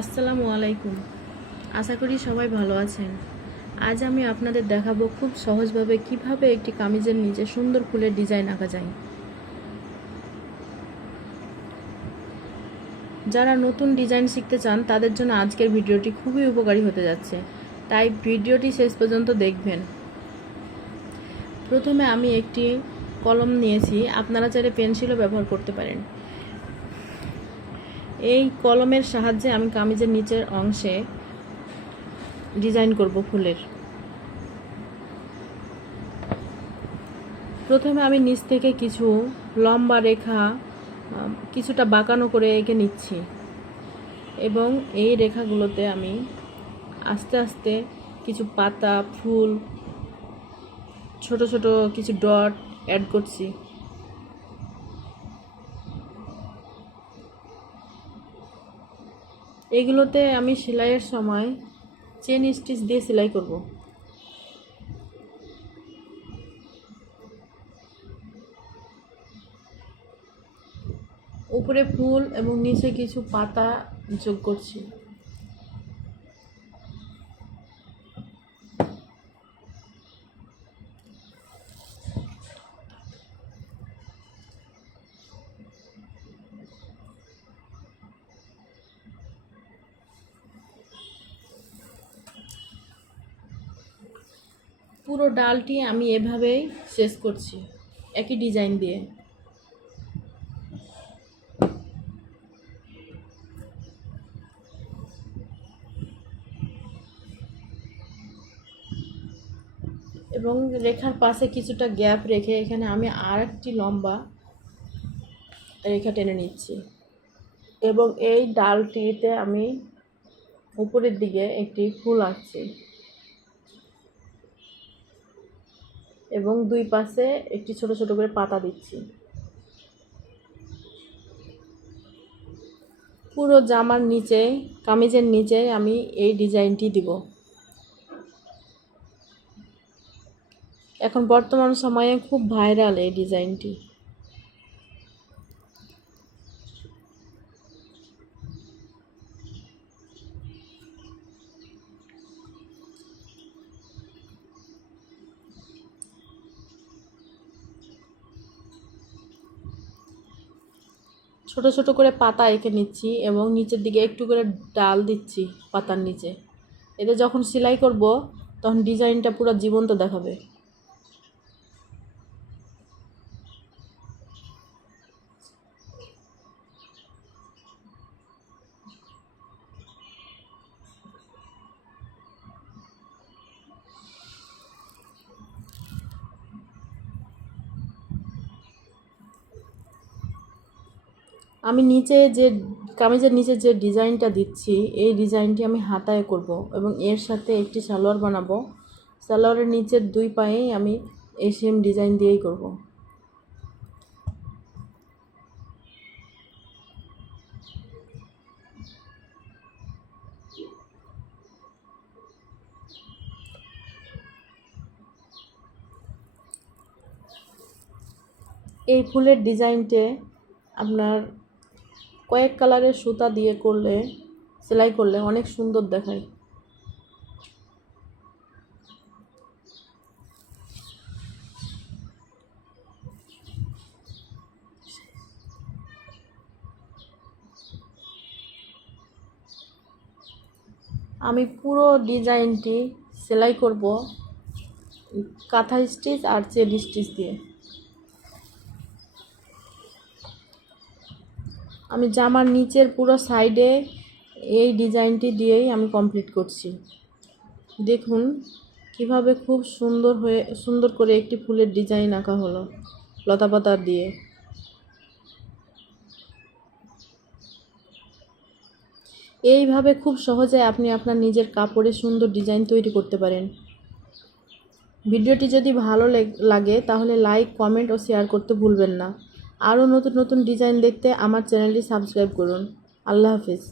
আসসালামু আলাইকুম। আশা করি সবাই ভালো আছেন। আজ আমি আপনাদের দেখাবো খুব সহজভাবে কিভাবে একটি কামিজের নিচে সুন্দর ফুলের ডিজাইন আঁকা যায়। যারা নতুন ডিজাইন শিখতে চান তাদের জন্য আজকের ভিডিওটি খুবই উপকারী হতে যাচ্ছে, তাই ভিডিওটি শেষ পর্যন্ত দেখবেন। প্রথমে আমি একটি কলম নিয়েছি, আপনারা চাইলে পেন্সিলও ব্যবহার করতে পারেন। এই কলমের সাহায্যে আমি কামিজের নিচের অংশে ডিজাইন করব ফুলের। প্রথমে আমি নিচ থেকে কিছু লম্বা রেখা কিছুটা বাঁকানো করে এঁকে নিচ্ছি এবং এই রেখাগুলোতে আমি আস্তে আস্তে কিছু পাতা, ফুল, ছোট ছোট কিছু ডট অ্যাড করছি। এগুলোতে আমি সেলাইয়ের সময় চেন স্টিচ দিয়ে সেলাই করব। উপরে ফুল এবং নিচে কিছু পাতা যোগ করছি। পুরো ডালটি আমি এভাবেই শেষ করছি একই ডিজাইন দিয়ে। এবং রেখার পাশে কিছুটা গ্যাপ রেখে এখানে আমি আর একটি লম্বা রেখা টেনে নিচ্ছি এবং এই ডালটিতে আমি উপরের দিকে একটি ফুল আঁকছি এবং দুই পাশে একটি ছোট ছোট করে পাতা দিচ্ছি। পুরো জামার নিচে, কামিজের নিচে আমি এই ডিজাইনটি দিব। এখন বর্তমান সময়ে খুব ভাইরাল এই ডিজাইনটি। ছোট ছোট করে পাতা এঁকে নিচ্ছি এবং নিচের দিকে একটু করে ডাল দিচ্ছি পাতার নিচে। এতে যখন সেলাই করব তখন ডিজাইনটা পুরো জীবন্ত দেখাবে। আমি নিচে যে কামিজের নিচে যে ডিজাইনটা দিচ্ছি এই ডিজাইনটি আমি হাতায় করব এবং এর সাথে একটি সালোয়ার বানাবো। সালোয়ারের নিচের দুই পায়েই আমি এই সেম ডিজাইন দিয়েই করব। এই ফুলের ডিজাইনতে আপনার কয়েক কালারের সুতা দিয়ে করলে, সেলাই করলে অনেক সুন্দর দেখায়। আমি পুরো ডিজাইনটি সেলাই করব কাঁথা স্টিচ আর চেন স্টিচ দিয়ে। আমি জামার নিচের পুরো সাইডে এই ডিজাইনটি দিয়েই আমি কমপ্লিট করছি। দেখুন কিভাবে খুব সুন্দর করে একটি ফুলের ডিজাইন আঁকা হলো লতা পাতা দিয়ে। এইভাবে খুব সহজে আপনি আপনার নিজের কাপড়ে সুন্দর ডিজাইন তৈরি করতে পারেন। ভিডিওটি যদি ভালো লাগে তাহলে লাইক, কমেন্ট ও শেয়ার করতে ভুলবেন না। আরও নতুন নতুন ডিজাইন দেখতে আমার চ্যানেলটি সাবস্ক্রাইব করুন। আল্লাহ হাফেজ।